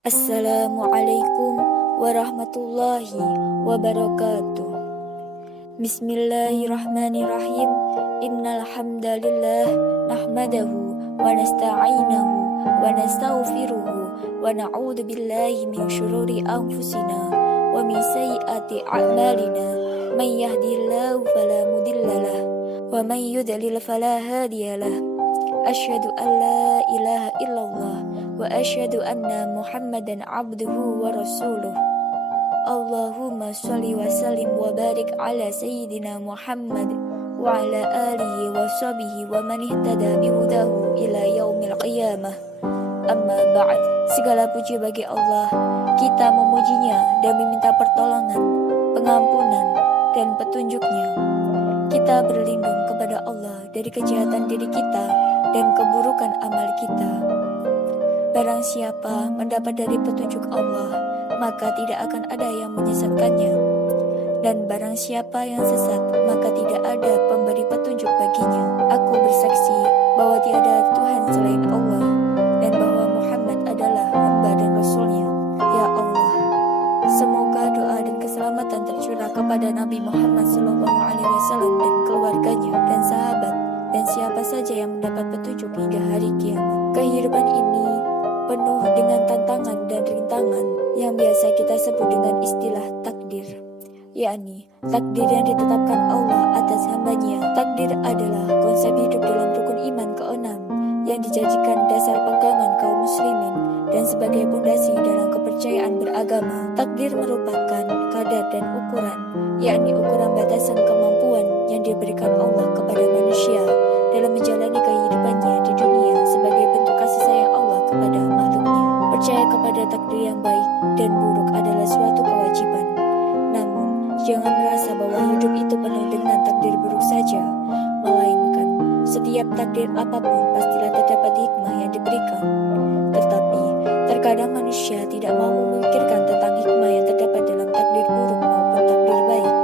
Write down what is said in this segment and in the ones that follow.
Assalamualaikum warahmatullahi wabarakatuh. Bismillahirrahmanirrahim. Innal hamdalillah nahmadahu wa nasta'inahu wa nastaghfiruhu wa na'udzu billahi min syururi anfusina wa min sayyiati a'malina. May yahdihillahu fala mudhillalah wa may yudlil fala hadiyalah. Asyhadu an la ilaha illallah wa asyhadu anna Muhammadan abduhu wa rasuluh. Allahumma sholli wa sallim wa barik ala sayyidina Muhammad wa ala alihi wa sahbihi wa man ihtada bihudahu ila yaumil qiyamah. Amma ba'd. Segala puji bagi Allah. Kita memujinya dan meminta pertolongan, pengampunan dan petunjuknya. Kita berlindung kepada Allah dari kejahatan diri kita dan keburukan amal kita. Barang siapa mendapat dari petunjuk Allah, maka tidak akan ada yang menyesatkannya. Dan barang siapa yang sesat, maka tidak ada pemberi petunjuk baginya. Aku bersaksi bahwa tiada Tuhan selain Allah, dan bahwa Muhammad adalah hamba dan Rasul-Nya. Ya Allah, semoga doa dan keselamatan tercurah kepada Nabi Muhammad SAW dan keluarganya dan sahabat, dan siapa saja yang mendapat petunjuk hingga hari kiamat. Kehidupan ini penuh dengan tantangan dan rintangan yang biasa kita sebut dengan istilah takdir, yakni takdir yang ditetapkan Allah atas hambanya. Takdir adalah konsep hidup dalam rukun iman keenam yang dijadikan dasar pegangan kaum muslimin dan sebagai pondasi dalam kepercayaan beragama. Takdir merupakan kadar dan ukuran, yakni ukuran batasan kemampuan yang diberikan Allah kepada manusia dalam menjalani kehidupannya di dunia sebagai bentuk kasih sayang Allah kepada makhluknya. Percaya kepada takdir yang baik dan buruk adalah suatu kewajiban. Namun, jangan merasa bahwa hidup itu penuh dengan takdir buruk saja, melainkan setiap takdir apapun pastilah terdapat hikmah yang diberikan. Tetapi, terkadang manusia tidak mau memikirkan tentang hikmah yang terdapat dalam takdir buruk maupun takdir baik,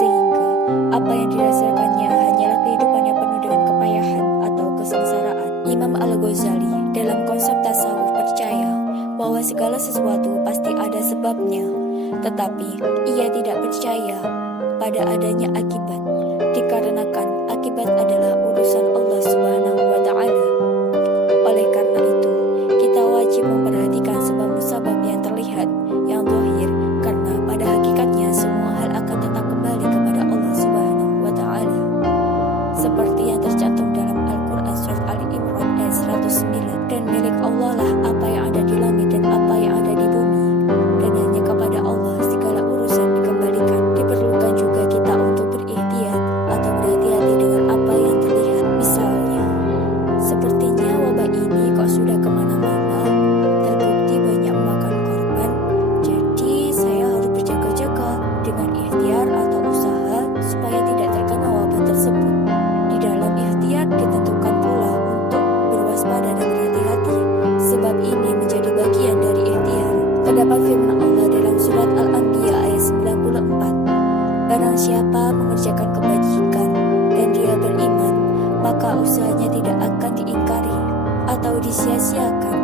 sehingga apa yang dirasakannya hanyalah kehidupan yang penuh dengan kepayahan atau kesengsaraan. Imam Al-Ghazali dalam konsep tasawuf percaya bahwa segala sesuatu pasti ada sebabnya, tetapi ia tidak percaya pada adanya akibat, dikarenakan akibat adalah urusan Allah Subhanahu wa Ta'ala. Oleh karena itu, kita wajib memperhatikan sebab-sebab yang terlihat, yang zahir, karena pada hakikatnya semua hal akan tetap kembali kepada Allah Subhanahu wa Ta'ala. Seperti yang tercantum dalam Al-Quran Surat Ali Imran ayat 109, dan milik Allah lah apa yang ada di langit dan apa yang ada di bumi, dan hanya kepada Allah segala urusan dikembalikan. Diperlukan juga kita untuk berikhtiar atau berhati-hati dengan apa yang terlihat. Misalnya, sepertinya wabah ini kok sudah kemana-mana, terbukti banyak memakan korban, jadi saya harus berjaga-jaga dengan ikhtiar atau usaha supaya tidak terkena wabah tersebut. Di dalam ikhtiar ditentukan pula untuk berwaspada dan berhati-hati, sebab ini menjadi bagian dari ikhtiar. Terdapat firman Allah dalam surat Al-Anbiya ayat 94, barang siapa mengerjakan kebajikan dan dia beriman, maka usahanya tidak akan diingkari atau disia-siakan,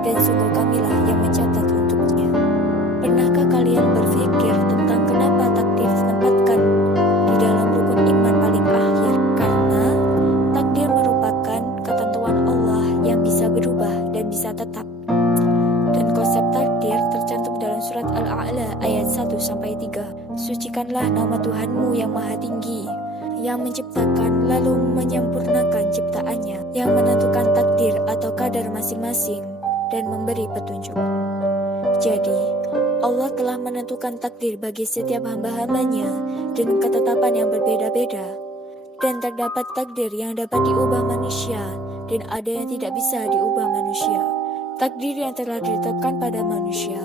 dan sungguh kamilah yang mencatat untuknya. Pernahkah kalian berpikir tentang kenapa takdir ditempatkan di dalam rukun iman paling akhir? Karena takdir merupakan ketentuan Allah yang bisa berubah dan bisa tetap. Dan konsep takdir tercantum dalam surat Al-A'la ayat 1-3. Sucikanlah nama Tuhanmu yang maha tinggi, yang menciptakan lalu menyempurnakan ciptaannya, yang menentukan takdir atau kadar masing-masing dan memberi petunjuk. Jadi, Allah telah menentukan takdir bagi setiap hamba-hambanya dengan ketetapan yang berbeda-beda. Dan terdapat takdir yang dapat diubah manusia dan ada yang tidak bisa diubah manusia. Takdir yang telah ditetapkan pada manusia,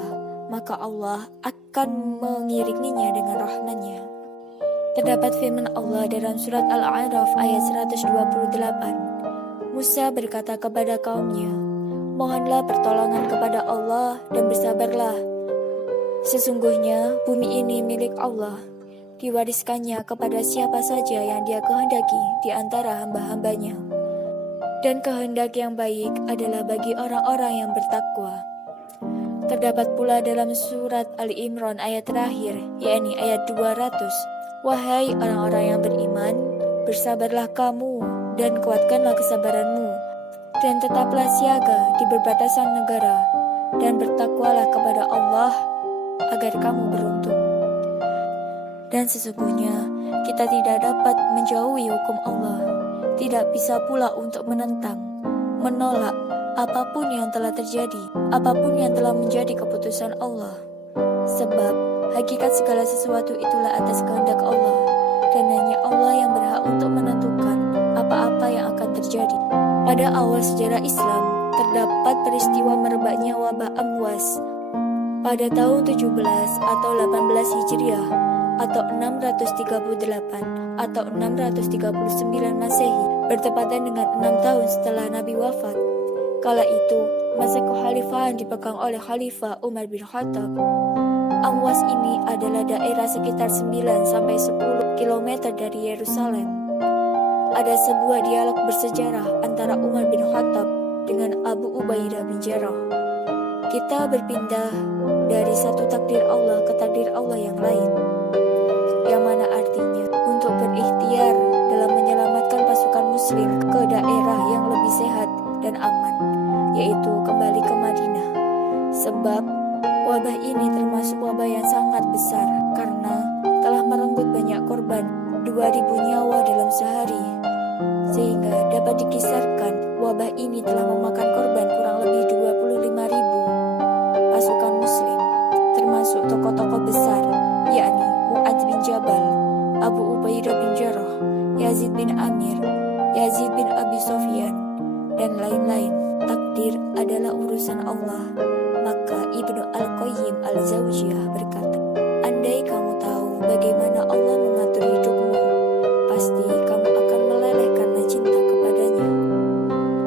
maka Allah akan mengiringinya dengan rahman-Nya. Terdapat firman Allah dalam surat Al-A'raf ayat 128. Musa berkata kepada kaumnya, mohonlah pertolongan kepada Allah dan bersabarlah. Sesungguhnya bumi ini milik Allah, diwariskannya kepada siapa saja yang Dia kehendaki di antara hamba-hambanya. Dan kehendak yang baik adalah bagi orang-orang yang bertakwa. Terdapat pula dalam surat Ali Imran ayat terakhir, yakni ayat 200. Wahai orang-orang yang beriman, bersabarlah kamu dan kuatkanlah kesabaranmu, dan tetaplah siaga di perbatasan negara, dan bertakwalah kepada Allah agar kamu beruntung. Dan sesungguhnya kita tidak dapat menjauhi hukum Allah, tidak bisa pula untuk menentang, menolak apapun yang telah terjadi, apapun yang telah menjadi keputusan Allah. Sebab hakikat segala sesuatu itulah atas kehendak Allah, dan hanya Allah yang berhak untuk menentukan apa-apa yang akan terjadi. Pada awal sejarah Islam, terdapat peristiwa merebaknya wabah Amwas pada tahun 17 atau 18 Hijriah atau 638 atau 639 Masehi, bertepatan dengan 6 tahun setelah Nabi wafat. Kala itu, masa kekhalifahan dipegang oleh Khalifah Umar bin Khattab. Amwas ini adalah daerah sekitar 9-10 km dari Yerusalem. Ada sebuah dialog bersejarah antara Umar bin Khattab dengan Abu Ubaidah bin Jarrah. Kita berpindah dari satu takdir Allah ke takdir Allah yang lain, yang mana artinya untuk berikhtiar dalam menyelamatkan pasukan muslim ke daerah yang lebih sehat dan aman, yaitu kembali ke Madinah. Sebab wabah ini termasuk wabah yang sangat besar karena telah merenggut banyak korban, 2.000 nyawa dalam sehari. Sehingga dapat dikisarkan wabah ini telah memakan korban kurang lebih 25.000 pasukan muslim, termasuk tokoh-tokoh besar, yakni Mu'adz bin Jabal, Abu Ubaidah bin Jarrah, Yazid bin Amir, Yazid bin Abi Sufyan, dan lain-lain. Takdir adalah urusan Allah. Maka Ibnu Al-Qayyim Al-Zawjiyah berkata, andai kamu tahu bagaimana Allah mengatur hidupmu, pasti kamu akan meleleh karena cinta kepadanya.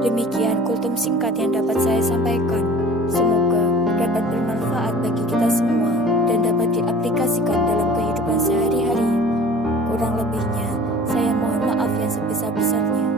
Demikian kultum singkat yang dapat saya sampaikan. Semoga dapat bermanfaat bagi kita semua dan dapat diaplikasikan dalam kehidupan sehari-hari. Kurang lebihnya, saya mohon maaf yang sebesar-besarnya.